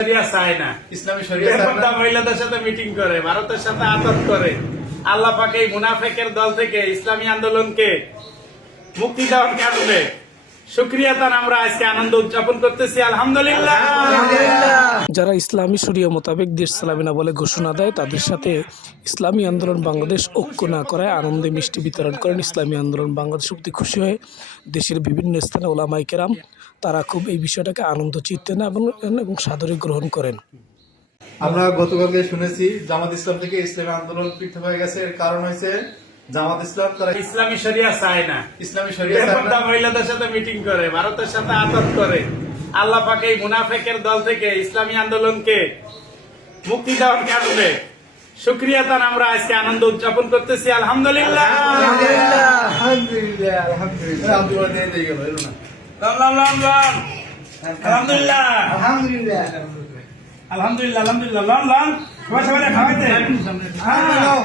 শরিয়া চায় না। ইসলামী শরিয়া মহিলাদের সাথে মিটিং করে ভারতের সাথে করে। আল্লাহ পাকে মুনাফেকের দল থেকে ইসলামী আন্দোলনকে মুক্তি দেওয়ার কারণে সুক্রিয়া আমরা আজকে আনন্দ উদযাপন করতেছি। আলহামদুলিল্লাহ। যারা ইসলামী শরীয় মোতাবেক দেশ চালাবে না বলে ঘোষণা দেয় তাদের সাথে ইসলামী আন্দোলন বাংলাদেশ ঐক্য না করায় আনন্দে মিষ্টি বিতরণ করেন ইসলামী আন্দোলন বাংলাদেশ। অতি খুশি হয়ে দেশের বিভিন্ন স্থানে ওলামাই কেরাম তারা খুব এই বিষয়টাকে আনন্দ চিত্তে না এবং এবং সাদরে গ্রহণ করেন। আমরা গতকালকে শুনেছি জামাত ইসলাম থেকে ইসলামী আন্দোলন পৃথক হয়ে গেছে। এর কারণ হয়েছে জামাত ইসলাম তারা ইসলামী শরিয়া চায় না। ইসলামী শরিয়া মহিলাদের সাথে মিটিং করে ভারতের সাথে আদত করে। আল্লাহ পাকে মুনাফেকের দল থেকে ইসলামী আন্দোলনকে মুক্তি দেওয়ার কারণে সুক্রিয়া তার আমরা আজকে আনন্দ উদযাপন করতেছি। আলহামদুলিল্লাহ। আলহামদুলিল্লাহ আলহামদুলিল্লাহ। আলহামদুলিল্লাহ। আলহামদুলিল্লাহ। সবাই সবাই খাওয়াইতে হ্যাঁ।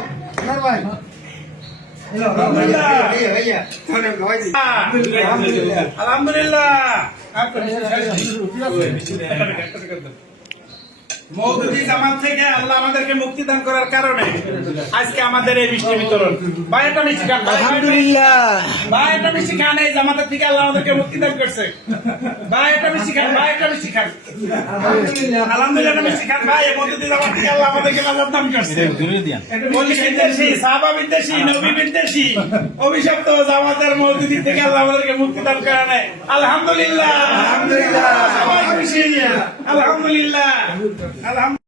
আলহামদুলিল্লাহ মৌদুদি জামাত থেকে আল্লাহ আমাদেরকে মুক্তি দান করার কারণে আজকে আমাদের এই মিষ্টি বিতরণ। বাইরেটা মিষ্টি খান আলহামদুলিল্লাহ। বাইরেটা মিষ্টি খান এই জামাতের থেকে আল্লাহ আমাদেরকে মুক্তি দান করছে। বাইরেটা মিষ্টি খান বাইরেটা মিষ্টি খান। আলহামদুলিল্লাহ। মিষ্টি খান ভাই মৌদুদি জামাত থেকে আল্লাহ আমাদেরকে নাজাত দান করছে। সাহাবা বিদ্বেষী নবী বিদ্বেষী অভিশপ্ত জামাতের মৌদুদি থেকে আল্লাহ আমাদেরকে মুক্তি দান করে নেয়। আলহামদুলিল্লাহ। আলহামদুলিল্লাহ। সবাই খুশি। আলহামদুলিল্লাহ। আলহামদুলিল্লাহ